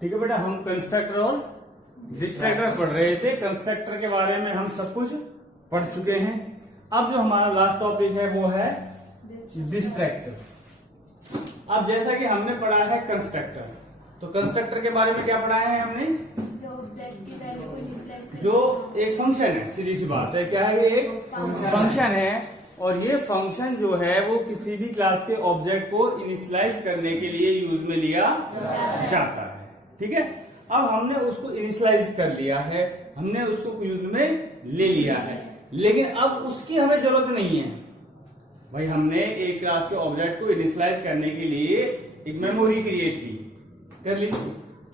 ठीक है बेटा, हम कंस्ट्रक्टर और डिस्ट्रैक्टर पढ़ रहे थे। कंस्ट्रक्टर के बारे में हम सब कुछ पढ़ चुके हैं। अब जो हमारा लास्ट टॉपिक है वो है डिस्ट्रैक्टर। अब जैसा कि हमने पढ़ा है कंस्ट्रक्टर, तो कंस्ट्रक्टर के बारे में क्या पढ़ा है हमने? जो एक फंक्शन है, सीधी सी बात है, क्या है? ये एक फंक्शन है और ये फंक्शन जो है वो किसी भी क्लास के ऑब्जेक्ट को इनिशियलाइज करने के लिए यूज में लिया जाता है। ठीक है, अब हमने उसको इनिशियलाइज कर लिया है, हमने उसको यूज में ले लिया है, लेकिन अब उसकी हमें जरूरत नहीं है भाई। हमने एक क्लास के ऑब्जेक्ट को इनिशियलाइज करने के लिए एक मेमोरी क्रिएट की, कर ली।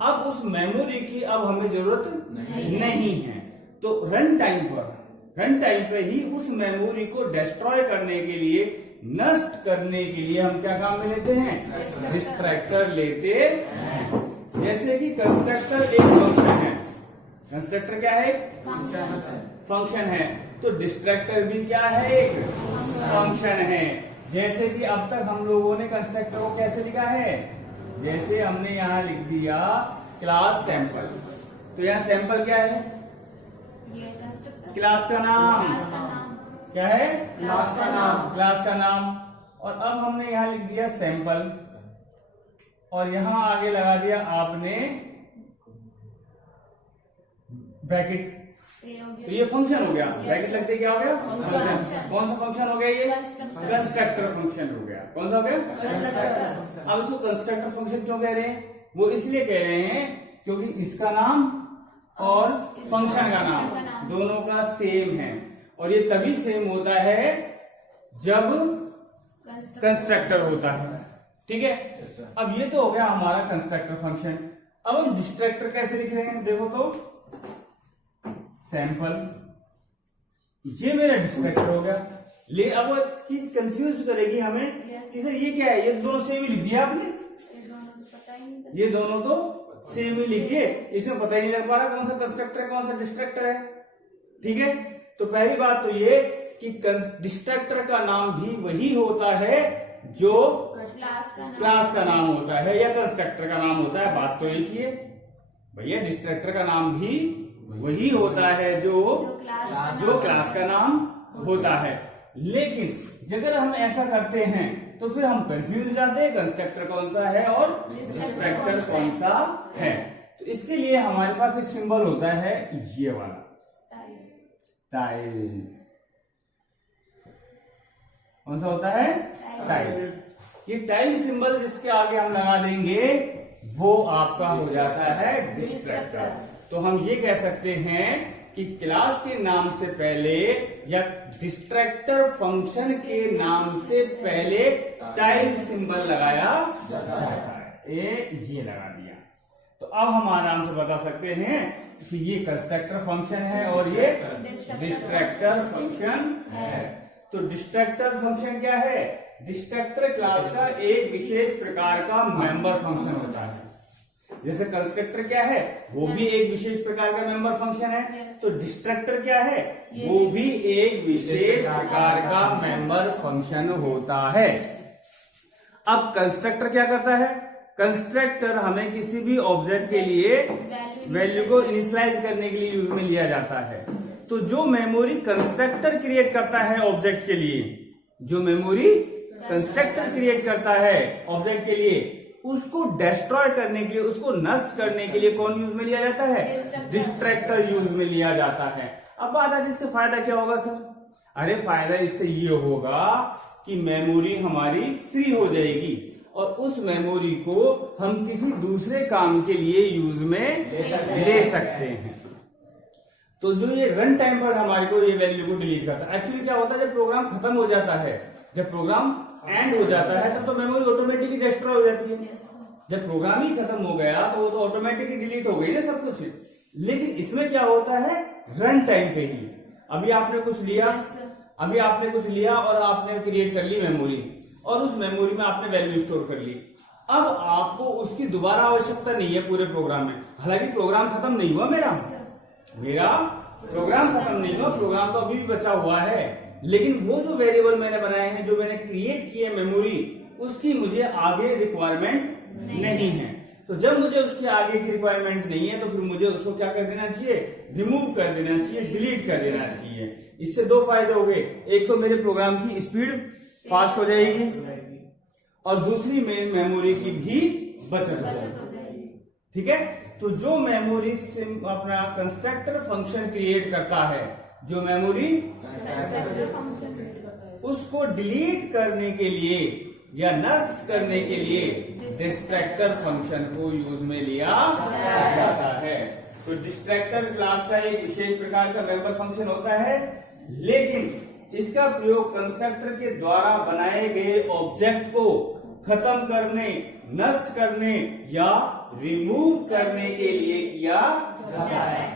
अब उस मेमोरी की अब हमें जरूरत नहीं है, तो रन टाइम पे ही उस मेमोरी को डिस्ट्रॉय करने के लिए, नष्ट करने के लिए हम क्या काम में लेते हैं? डिस्ट्रैक्टर लेते हैं। जैसे कि कंस्ट्रक्टर एक फंक्शन है, कंस्ट्रक्टर क्या है? फंक्शन है, तो डिस्ट्रैक्टर भी क्या है? एक फंक्शन है। जैसे कि अब तक हम लोगों ने कंस्ट्रक्टर को कैसे लिखा है? जैसे हमने यहाँ लिख दिया क्लास सैंपल, तो यहाँ सैंपल क्या है? क्लास का नाम। क्या है? क्लास का नाम। क्लास का नाम। और अब हमने यहाँ लिख दिया सैंपल और यहाँ आगे लगा दिया आपने ब्रैकेट, तो ये फंक्शन हो गया। ब्रैकेट लगते क्या हो गया? कौन सा फंक्शन हो गया? ये कंस्ट्रक्टर फंक्शन हो गया। कौन सा हो गया? अब इसको कंस्ट्रक्टर फंक्शन क्यों कह रहे हैं? वो इसलिए कह रहे हैं क्योंकि इसका नाम और फंक्शन का नाम दोनों का सेम है, और ये तभी सेम होता है जब कंस्ट्रक्टर होता है। ठीक है, अब ये तो हो गया हमारा कंस्ट्रक्टर फंक्शन। अब हम डिस्ट्रैक्टर कैसे लिख रहे हैं? देखो तो सैंपल, ये मेरा डिस्ट्रैक्टर हो गया। ले अब चीज कंफ्यूज करेगी हमें कि सर ये क्या है? ये दोनों सेम ही लिख दिया आपने, ये दोनों तो सेम ही लिख दिए, इसमें पता ही नहीं लग पा रहा कौन सा कंस्ट्रक्टर है कौन सा डिस्ट्रैक्टर है। ठीक है, तो पहली बात तो ये कि डिस्ट्रैक्टर का नाम भी वही होता है जो क्लास का नाम होता है या कंस्ट्रक्टर का नाम होता है। बात तो एक ही है भैया, डिस्ट्रैक्टर का नाम भी वही होता है जो क्लास का नाम होता है। लेकिन अगर हम ऐसा करते हैं तो फिर हम कंफ्यूज हो जाते हैं, कंस्ट्रक्टर कौन सा है और डिस्ट्रैक्टर कौन सा है। तो इसके लिए हमारे पास एक सिंबल होता है, ये वाला टाइल। कौन सा होता है? टाइल। ये टाइल सिंबल जिसके आगे हम लगा देंगे वो आपका हो जाता है डिस्ट्रैक्टर। तो हम ये कह सकते हैं कि क्लास के नाम से पहले या डिस्ट्रैक्टर फंक्शन के नाम से पहले टाइल सिंबल लगाया जाता है। ये लगा दिया, तो अब हम आराम से बता सकते हैं कि ये कंस्ट्रक्टर फंक्शन है और ये डिस्ट्रैक्टर फंक्शन है। तो डिस्ट्रैक्टर फंक्शन क्या है? डिस्ट्रैक्टर क्लास का एक विशेष प्रकार का मेंबर फंक्शन होता है। जैसे कंस्ट्रक्टर क्या है? वो भी एक विशेष प्रकार का मेंबर फंक्शन है, तो डिस्ट्रैक्टर क्या है? वो भी एक विशेष प्रकार का मेंबर फंक्शन होता है। अब कंस्ट्रक्टर क्या करता है? कंस्ट्रक्टर हमें किसी भी ऑब्जेक्ट के लिए वैल्यू को इनिशियलाइज करने के लिए यूज में लिया जाता है। तो जो मेमोरी कंस्ट्रक्टर क्रिएट करता है ऑब्जेक्ट के लिए, जो मेमोरी कंस्ट्रक्टर क्रिएट करता है ऑब्जेक्ट के लिए, उसको डिस्ट्रॉय करने के लिए, उसको नष्ट करने के लिए कौन यूज में लिया जाता है? डिस्ट्रैक्टर यूज में लिया जाता है। अब बात आती है इससे फायदा क्या होगा सर? अरे फायदा इससे ये होगा कि मेमोरी हमारी फ्री हो जाएगी और उस मेमोरी को हम किसी दूसरे काम के लिए यूज में ले सकते हैं। तो जो ये रन टाइम पर हमारे को ये वैल्यू को डिलीट करता है, एक्चुअली क्या होता है जब प्रोग्राम खत्म हो जाता है, जब प्रोग्राम एंड हो जाता है तब तो मेमोरी ऑटोमेटिकली डिस्ट्रॉय हो जाती है। जब प्रोग्राम ही खत्म हो गया तो वो तो ऑटोमेटिकली डिलीट हो गई ना सब कुछ। लेकिन इसमें क्या होता है? रन टाइम पे ही अभी आपने कुछ लिया और आपने क्रिएट कर ली मेमोरी, और उस मेमोरी में आपने वैल्यू स्टोर कर ली। अब आपको उसकी दोबारा आवश्यकता नहीं है पूरे प्रोग्राम में। हालांकि प्रोग्राम खत्म नहीं हुआ, मेरा प्रोग्राम खत्म नहीं हुआ, प्रोग्राम तो अभी भी बचा हुआ है, लेकिन वो जो वेरिएबल मैंने बनाए हैं, जो मैंने क्रिएट किए मेमोरी, उसकी मुझे आगे रिक्वायरमेंट नहीं है। तो जब मुझे उसके आगे की रिक्वायरमेंट नहीं है तो फिर मुझे उसको क्या कर देना चाहिए, रिमूव कर देना चाहिए, डिलीट कर देना चाहिए। इससे दो फायदे हो गए, एक तो मेरे प्रोग्राम की स्पीड फास्ट हो जाएगी और दूसरी में मेमोरी की भी बचत हो जाएगी। ठीक है, तो जो मेमोरी से अपना कंस्ट्रक्टर फंक्शन क्रिएट करता है, जो मेमोरी उसको डिलीट करने के लिए या नष्ट करने के लिए डिस्ट्रैक्टर फंक्शन को यूज में लिया जाता है। तो डिस्ट्रैक्टर क्लास का एक विशेष प्रकार का मेंबर फंक्शन होता है, लेकिन इसका प्रयोग कंस्ट्रक्टर के द्वारा बनाए गए ऑब्जेक्ट को खत्म करने, नष्ट करने या रिमूव करने के लिए किया जाता है।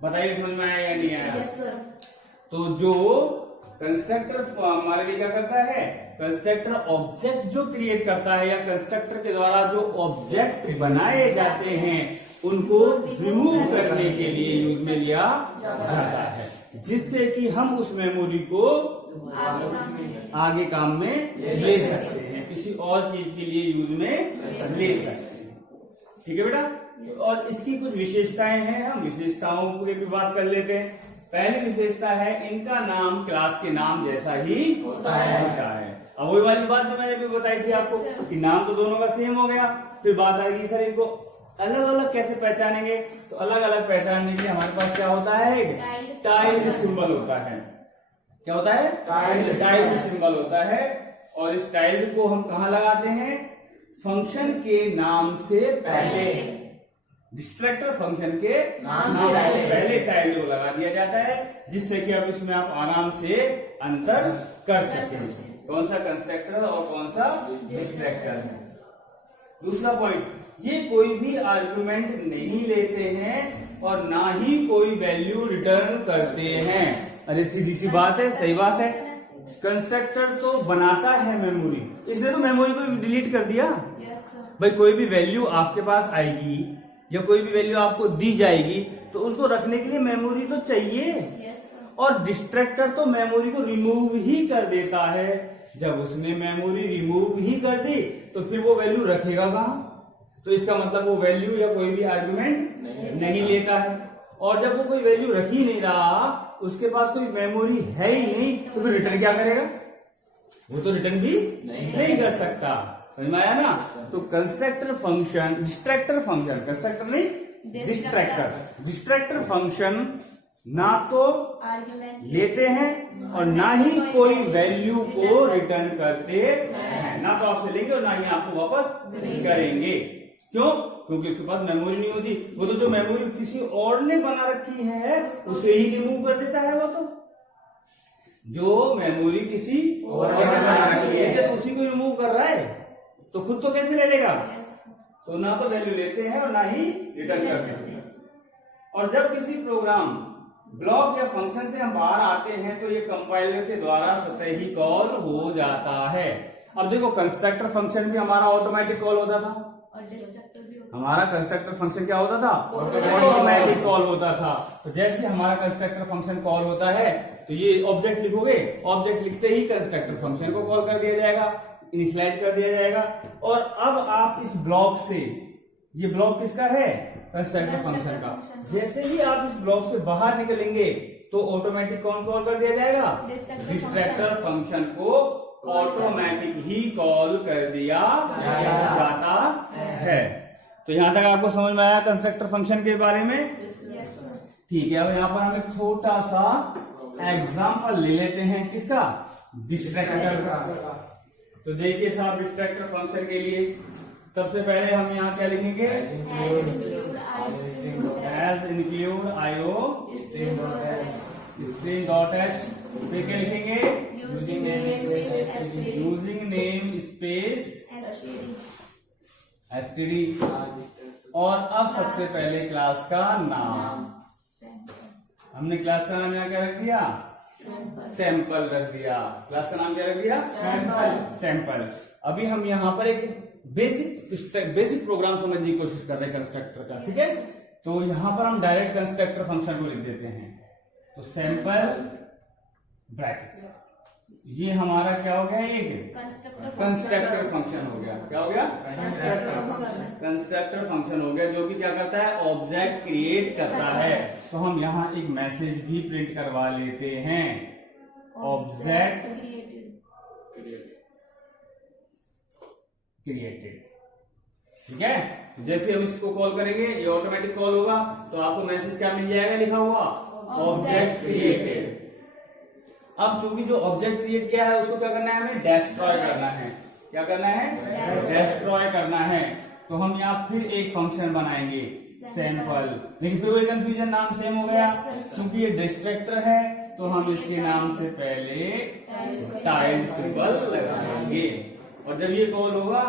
बताइए समझ में आया या नहीं आया? तो जो कंस्ट्रक्टर हमारे लिए क्या करता है, कंस्ट्रक्टर ऑब्जेक्ट जो क्रिएट करता है या कंस्ट्रक्टर के द्वारा जो ऑब्जेक्ट बनाए जाते हैं उनको रिमूव करने के लिए यूज में लिया जाता है, जिससे कि हम उस मेमोरी को आगे काम में ले सकते हैं, किसी और चीज के लिए यूज में ले सकते हैं। ठीक है बेटा, और इसकी कुछ विशेषताएं हैं, हम विशेषताओं की भी बात कर लेते हैं। पहली विशेषता है इनका नाम क्लास के नाम जैसा ही होता है। अब वही वाली बात जो मैंने अभी बताई थी आपको कि नाम तो दोनों का सेम हो गया, फिर बात आएगी सर इनको अलग अलग कैसे पहचानेंगे। तो अलग अलग पहचानने के लिए हमारे पास क्या होता है, टाइल्ड सिंबल होता है। क्या होता है, टाइल्ड सिंबल होता है। और इस टाइल्ड को हम कहाँ लगाते हैं, फंक्शन के नाम से पहले, डिस्ट्रैक्टर फंक्शन के नाम से पहले टाइल्ड को लगा दिया जाता है, जिससे कि अब इसमें आप आराम से अंतर कर सकते हैं कौन सा कंस्ट्रक्टर और कौन सा डिस्ट्रैक्टर है। दूसरा पॉइंट, ये कोई भी आर्गुमेंट नहीं लेते हैं और ना ही कोई वैल्यू रिटर्न करते हैं। अरे सीधी सी बात है, सही बात है। कंस्ट्रक्टर तो बनाता है मेमोरी, इसने तो मेमोरी को डिलीट कर दिया। भाई कोई भी वैल्यू आपके पास आएगी या कोई भी वैल्यू आपको दी जाएगी तो उसको रखने के लिए मेमोरी तो चाहिए, और डिस्ट्रैक्टर तो मेमोरी को रिमूव ही कर देता है। जब उसने मेमोरी रिमूव ही कर दी तो फिर वो वैल्यू रखेगा कहाँ? तो इसका मतलब वो वैल्यू या कोई भी आर्गुमेंट नहीं लेता है। और जब वो कोई वैल्यू रख ही नहीं रहा, उसके पास कोई मेमोरी है ही नहीं, तो फिर रिटर्न क्या करेगा? वो तो रिटर्न भी नहीं कर सकता। समझ में आया ना? तो constructor function, distractor function, constructor नहीं डिस्ट्रैक्टर फंक्शन ना तो लेते हैं और ना ही कोई वैल्यू को रिटर्न करते हैं। ना तो आपसे लेंगे और ना ही आपको वापस करेंगे। क्यों? क्योंकि उसके पास मेमोरी नहीं होती। वो तो जो मेमोरी किसी और ने बना रखी है उसे ही रिमूव कर देता है। वो तो जो मेमोरी किसी और ने बना रखी है तो उसी को रिमूव कर रहा है, तो खुद तो कैसे ले लेगा? तो ना तो वैल्यू लेते हैं और ना ही रिटर्न करते हैं। और जब किसी प्रोग्राम, ब्लॉक या फंक्शन से हम बाहर आते हैं तो ये कंपाइलर के द्वारा स्वतः ही कॉल हो जाता है। अब देखो कंस्ट्रक्टर फंक्शन भी हमारा ऑटोमेटिक कॉल होता था, और डिस्ट्रक्टर भी हमारा कंस्ट्रक्टर फंक्शन क्या होता था? ऑटोमेटिक कॉल होता था। तो जैसे हमारा कंस्ट्रक्टर फंक्शन कॉल होता है तो ये ऑब्जेक्ट लिखोगे, ऑब्जेक्ट लिखते ही कंस्ट्रक्टर फंक्शन को कॉल कर दिया जाएगा, इनिशियलाइज कर दिया जाएगा। और अब आप इस ब्लॉक से, ये ब्लॉक किसका है? कंस्ट्रक्टर फंक्शन का। जैसे ही आप इस ब्लॉक से बाहर निकलेंगे तो ऑटोमेटिक कौन कॉल कर दिया जाएगा? डिस्ट्रैक्टर फंक्शन को ऑटोमेटिक ही कॉल कर दिया जाता है। तो यहां तक आपको समझ में आया कंस्ट्रक्टर फंक्शन के बारे में? ठीक है, अब यहाँ पर हम एक छोटा सा एग्जाम्पल ले लेते हैं, किसका? डिस्ट्रैक्टर का। तो देखिए साहब, डिस्ट्रैक्टर फंक्शन के लिए सबसे पहले हम यहाँ क्या लिखेंगे? As include IO string dot h। फिर क्या लिखेंगे? Using name space std। और अब सबसे पहले क्लास का नाम, हमने क्लास का नाम यहाँ क्या रख दिया? सैंपल रख दिया। क्लास का नाम क्या रख दिया? सैंपल। अभी हम यहाँ पर एक बेसिक प्रोग्राम समझने की कोशिश कर रहे हैं कंस्ट्रक्टर का। ठीक है, तो यहाँ पर हम डायरेक्ट कंस्ट्रक्टर फंक्शन को लिख देते हैं। तो सैंपल ब्रैकेट ये हमारा क्या हो गया, ये कंस्ट्रक्टर फंक्शन हो गया। क्या हो गया, कंस्ट्रक्टर फंक्शन हो गया, जो कि क्या करता है, ऑब्जेक्ट क्रिएट करता है। तो हम यहाँ एक मैसेज भी प्रिंट करवा लेते हैं, ऑब्जेक्ट क्रिएटेड। ठीक है, जैसे हम इसको कॉल करेंगे ये ऑटोमेटिक कॉल होगा, तो आपको मैसेज क्या मिल जाएगा, लिखा हुआ ऑब्जेक्ट क्रिएटेड। अब चूंकि जो ऑब्जेक्ट क्रिएट किया है उसको क्या करना है, हमें डिस्ट्रॉय करना है। क्या करना है, डिस्ट्रॉय करना है। तो हम यहाँ फिर एक फंक्शन बनाएंगे सैंपल, लेकिन फिर वही कंफ्यूजन, नाम सेम हो गया। चूंकि ये डिस्ट्रैक्टर है तो हम इसके नाम से पहले टाइल सिंबल लगाएंगे, और जब ये कॉल होगा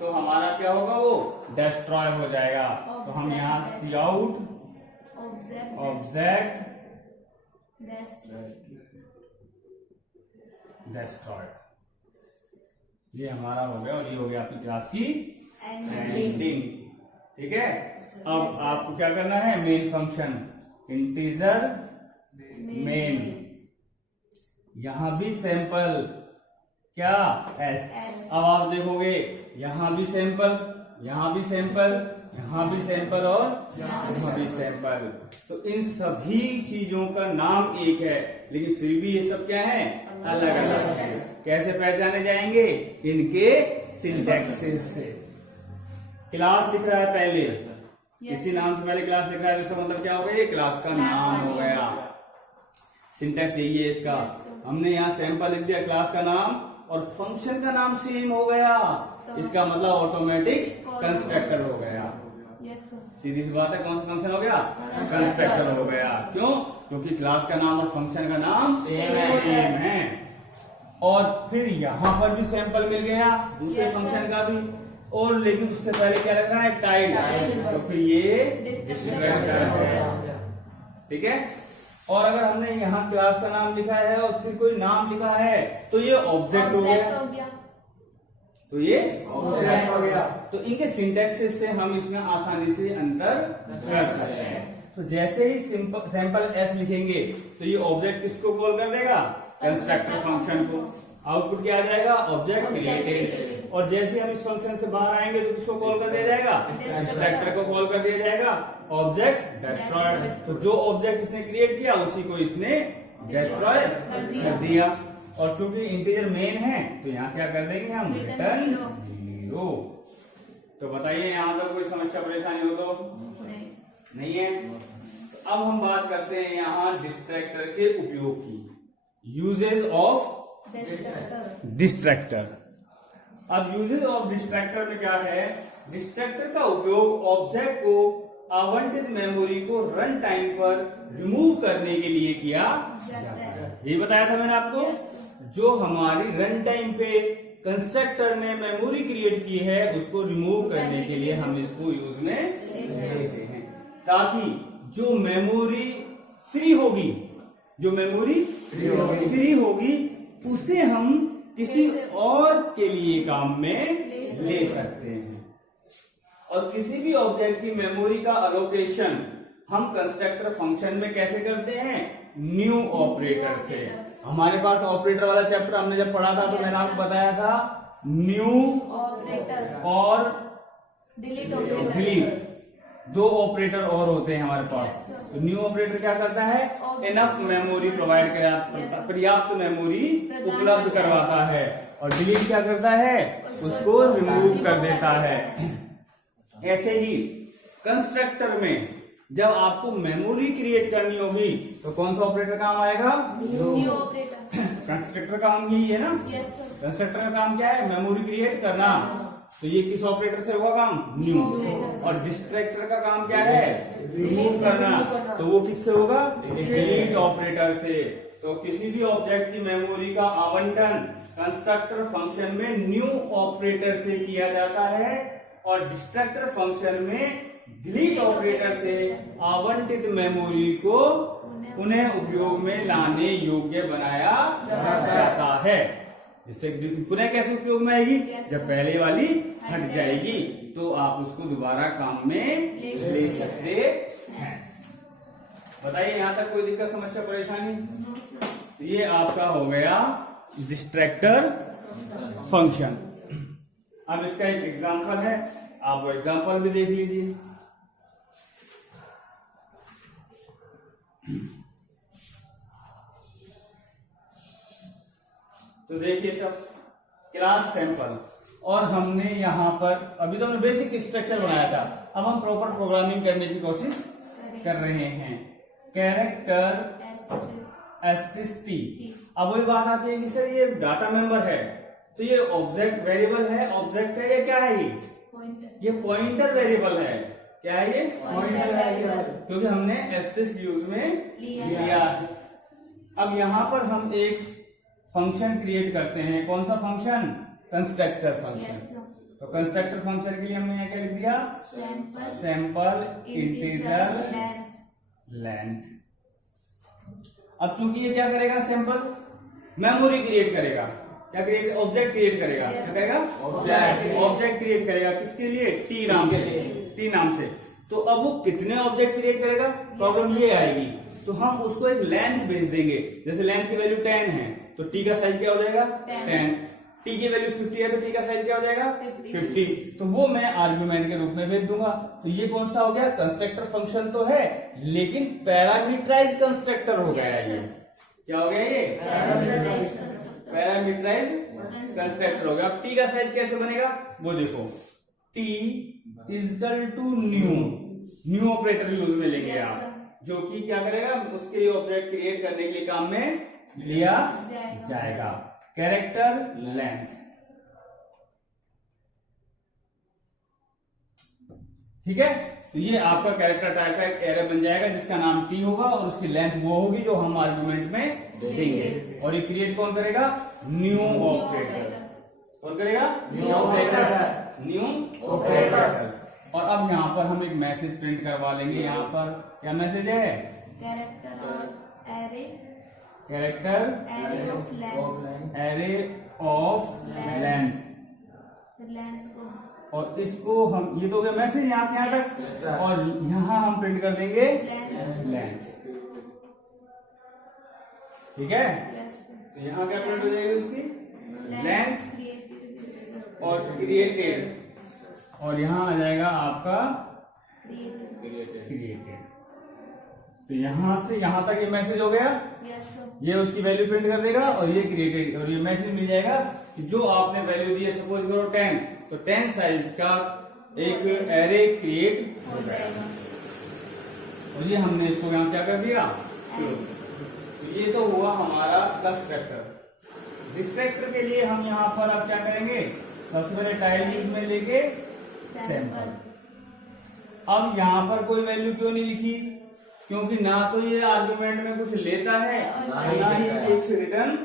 तो हमारा क्या होगा, वो डिस्ट्रॉय हो जाएगा। तो हम यहाँ सी आउट ऑब्जेक्ट डिस्ट्रॉय, ये हमारा हो गया, और ये हो गया आपकी क्लास की एंडिंग। ठीक है, अब आपको क्या करना है, मेन फंक्शन इंटीजर मेन, यहां भी सैंपल क्या एस। अब आप देखोगे यहाँ भी सैंपल, यहाँ भी सैंपल, यहाँ भी सैंपल और यहाँ भी सैंपल। तो इन सभी चीजों का नाम एक है, लेकिन फिर भी ये सब क्या है, अलग अलग है। कैसे पहचाने जाएंगे, इनके सिंटैक्सेस से। क्लास लिख रहा है पहले, इसी नाम से पहले क्लास लिख रहा है, इसका मतलब क्या हो गया, ये क्लास का नाम हो गया। सिंटैक्स यही है इसका। हमने यहाँ सैंपल लिख दिया, क्लास का नाम, और फंक्शन का नाम सेम हो गया, इसका मतलब ऑटोमेटिक कंस्ट्रक्टर हो गया। सीधी सी बात है, कौन सा फंक्शन हो गया, कंस्ट्रक्टर हो गया। क्यों, क्योंकि क्लास का नाम और फंक्शन का नाम सेम है। और फिर यहाँ पर भी सैंपल मिल गया, दूसरे फंक्शन का भी, और लेकिन उससे पहले क्या रखना है, टाइल, तो फिर ये डिस्ट्रक्टर है। ठीक है, और अगर हमने यहाँ क्लास का नाम लिखा है और फिर कोई नाम लिखा है तो ये ऑब्जेक्ट हो गया, तो ये ऑब्जेक्ट हो गया। तो इनके सिंटैक्स से हम इसमें आसानी से अंतर कर सकते हैं। तो जैसे ही सैंपल एस लिखेंगे तो ये ऑब्जेक्ट किसको कॉल कर देगा, कंस्ट्रक्टर फंक्शन को। आउटपुट क्या आ जाएगा, ऑब्जेक्ट क्रिएटेड। और जैसे हम इस फंक्शन से बाहर आएंगे तो किसको कॉल कर दिया जाएगा, कंस्ट्रक्टर को कॉल कर दिया जाएगा, ऑब्जेक्ट डिस्ट्रॉयड। तो जो ऑब्जेक्ट इसने क्रिएट किया उसी को इसने डिस्ट्रॉय कर दिया। और चूंकि इंटीजर मेन है तो यहाँ क्या कर देंगे हम, रिटर्न 0। तो बताइए यहाँ तक कोई समस्या परेशानी हो तो नहीं है। अब हम बात करते हैं यहाँ डिस्ट्रैक्टर के उपयोग की, यूजेज ऑफ डिस्ट्रैक्टर। अब यूजेज ऑफ डिस्ट्रैक्टर में क्या है, डिस्ट्रैक्टर का उपयोग ऑब्जेक्ट को आवंटित मेमोरी को रन टाइम पर रिमूव करने के लिए किया जाता है। ये बताया था मैंने आपको, जो हमारी रन टाइम पे कंस्ट्रक्टर ने मेमोरी क्रिएट की है उसको रिमूव करने के लिए हम इसको यूज में लेते हैं, ताकि जो मेमोरी फ्री होगी, जो मेमोरी फ्री होगी उसे हम किसी और के लिए काम में ले सकते हैं। और किसी भी ऑब्जेक्ट की मेमोरी का अलोकेशन हम कंस्ट्रक्टर फंक्शन में कैसे करते हैं, न्यू ऑपरेटर से। हमारे पास ऑपरेटर वाला चैप्टर हमने जब पढ़ा था तो मैंने आपको बताया था न्यू ऑपरेटर और डिलीट, दो ऑपरेटर और होते हैं हमारे पास। तो न्यू ऑपरेटर क्या करता है, इनफ मेमोरी प्रोवाइड कराता, पर्याप्त मेमोरी उपलब्ध करवाता है, और डिलीट क्या करता है, उसको रिमूव कर देता है। ऐसे ही कंस्ट्रक्टर में जब आपको मेमोरी क्रिएट करनी होगी तो कौन सा ऑपरेटर काम आएगा, न्यू ऑपरेटर। कंस्ट्रक्टर का काम यही है ना, कंस्ट्रक्टर का काम क्या है, मेमोरी क्रिएट करना। तो ये किस ऑपरेटर से होगा काम, न्यू। और डिस्ट्रैक्टर का काम क्या है, रिमूव करना, तो वो किससे होगा, डिलीट ऑपरेटर से। तो किसी भी ऑब्जेक्ट की मेमोरी का आवंटन कंस्ट्रक्टर फंक्शन में न्यू ऑपरेटर से किया जाता है, और डिस्ट्रैक्टर फंक्शन में डिलीट ऑपरेटर से आवंटित मेमोरी को उन्हें उपयोग में लाने योग्य बनाया जाता है। इससे पुनः कैसे उपयोग में आएगी, जब पहले वाली हट जाएगी तो आप उसको दोबारा काम में ले सकते हैं। बताइए यहाँ तक कोई दिक्कत समस्या परेशानी। ये आपका हो गया डिस्ट्रैक्टर फंक्शन। अब इसका एक एग्जांपल है, आप वो एग्जांपल भी देख लीजिए। तो देखिए सब क्लास सैंपल, और हमने यहां पर अभी तो हमने बेसिक स्ट्रक्चर बनाया था, अब हम प्रॉपर प्रोग्रामिंग करने की कोशिश कर रहे हैं। Characteristic. अब वही बात आती है कि सर ये डाटा मेंबर है, तो ये ऑब्जेक्ट वेरिएबल है, ऑब्जेक्ट है, ये क्या है? ये पॉइंटर वेरिएबल है। क्या है ये? पॉइंटर वेरिएबल, क्योंकि हमने एस्टिस यूज में लिया है। अब यहां पर हम एक फंक्शन क्रिएट करते हैं। कौन सा फंक्शन? Constructor function. तो कंस्ट्रक्टर फंक्शन के लिए हमने यहाँ क्या लिख दिया? Sample integer length. अब चूंकि ये क्या करेगा? सैंपल मेमोरी क्रिएट करेगा। क्या क्रिएट? ऑब्जेक्ट क्रिएट करेगा। क्या करेगा? ऑब्जेक्ट क्रिएट करेगा। किसके लिए? टी नाम से। टी नाम से। तो अब वो कितने ऑब्जेक्ट क्रिएट करेगा? प्रॉब्लम ये आएगी, तो हम उसको एक लेंथ भेज देंगे। जैसे लेंथ की वैल्यू 10 है, तो टी का साइज क्या हो जाएगा? 10। टी की वैल्यू 50 है, तो टी का साइज क्या हो जाएगा? 50। तो वो मैं आर्ग्यूमेंट के रूप में भेज दूंगा। तो ये कौन सा हो गया? कंस्ट्रक्टर फंक्शन तो है, लेकिन पैरामीटराइज कंस्ट्रक्टर हो गया है। ये क्या हो गया? ये पैरामीटराइज कंस्ट्रक्टर हो गया। अब टी का साइज कैसे बनेगा वो देखो। T is equal to new operator use में लेंगे आप, जो कि क्या करेगा? उसके लिए ऑब्जेक्ट क्रिएट करने के लिए काम में लिया जाएगा। कैरेक्टर लेंथ, ठीक है। तो ये आपका कैरेक्टर टाइप का एक एरे बन जाएगा, जिसका नाम टी होगा और उसकी लेंथ वो होगी जो हम आर्गुमेंट में देंगे। और ये क्रिएट कौन करेगा? New operator. कौन करेगा? New operator. New operator. और अब यहाँ पर हम एक मैसेज प्रिंट करवा लेंगे। यहाँ पर क्या मैसेज है? Character array of length. और इसको हम, ये तो हो गया मैसेज यहाँ से यहाँ तक, और यहाँ हम प्रिंट कर देंगे लेंथ। ठीक है। तो यहाँ क्या प्रिंट हो जाएगी? उसकी लेंथ और क्रिएटेड, और यहाँ आ जाएगा आपका क्रिएटेड। तो यहाँ से यहाँ तक ये मैसेज हो गया। ये उसकी वैल्यू प्रिंट कर देगा, और ये क्रिएटेड, और ये मैसेज मिल जाएगा कि जो आपने वैल्यू दी है, सपोज करो 10, तो 10 साइज का एक एरे क्रिएट हो जाएगा। और ये हमने इसको यहाँ क्या कर दिया? तो ये तो हुआ हमारा कंस्ट्रक्टर। डिस्ट्रक्टर के लिए हम यहाँ पर अब क्या करेंगे? सबसे पहले टाइप यूज में लेके सैंपल। अब यहाँ पर कोई वैल्यू क्यों नहीं लिखी? क्योंकि ना तो ये आर्गुमेंट में कुछ लेता है, ना ही कुछ रिटर्न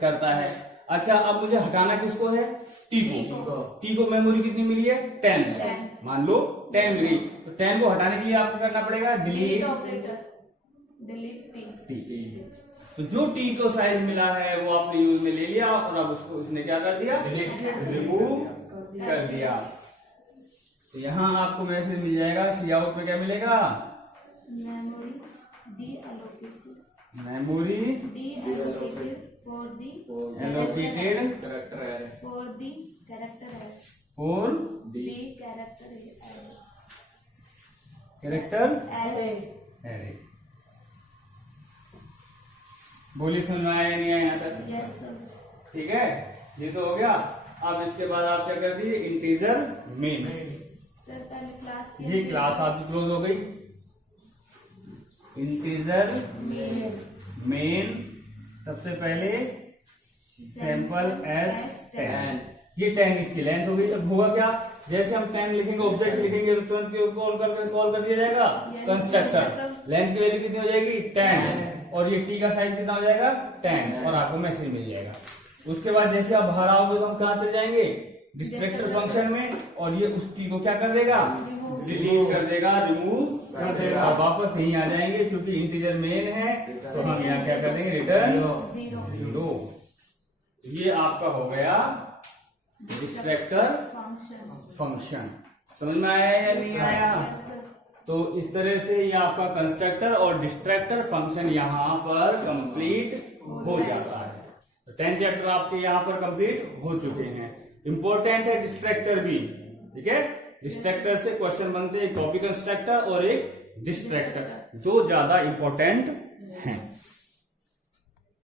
करता है। अच्छा, अब मुझे हटाना किसको है? टी को। टी को मेमोरी कितनी मिली है? 10। मान लो 10 मिली, तो 10 को हटाने के लिए आपको करना पड़ेगा डिलीट टी। तो जो टी को साइज मिला है वो आपने यूज में ले लिया, और अब उसको उसने क्या कर दिया? रिमूव कर दिया। तो यहाँ आपको मैसेज मिल जाएगा। सी आउट में क्या मिलेगा? Memory allocated for character array. बोली समझ में आया नहीं आया यहाँ तक? yes, ठीक है। ये तो हो गया। अब इसके बाद आप क्या कर दिए? Integer main. सर पहले क्लास, ये क्लास आपकी क्लोज हो गई। इंटीजर मेन, सबसे पहले सैंपल S10। ये 10 इसकी लेंथ हो गई। अब हुआ क्या? जैसे हम 10 लिखेंगे, ऑब्जेक्ट लिखेंगे, तो तुरंत कॉल कर दिया जाएगा कंस्ट्रक्टर। लेंथ की वैल्यू कितनी हो जाएगी? 10। और ये टी का साइज कितना हो जाएगा? 10। और आपको मैसेज मिल जाएगा। उसके बाद जैसे आप बाहर आओगे तो हम कहाँ चल जाएंगे? डिस्ट्रक्टर फंक्शन में, और ये उस टी को क्या कर देगा? डिलीट कर देगा, रिमूव कर देगा। वापस यहीं आ जाएंगे, क्योंकि इंटीजर मेन है, तो हम यहाँ क्या कर देंगे? रिटर्न 0। ये आपका हो गया डिस्ट्रक्टर फंक्शन। समझ में आया या नहीं आया? तो इस तरह से ये आपका कंस्ट्रक्टर और डिस्ट्रक्टर फंक्शन यहाँ पर कंप्लीट हो जाता है। 10 चैप्टर आपके यहाँ पर कंप्लीट हो चुके हैं। इंपॉर्टेंट है डिस्ट्रैक्टर भी, ठीक है। डिस्ट्रैक्टर से क्वेश्चन बनते हैं, कॉपी कंस्ट्रक्टर और एक डिस्ट्रैक्टर, जो ज्यादा इंपॉर्टेंट है।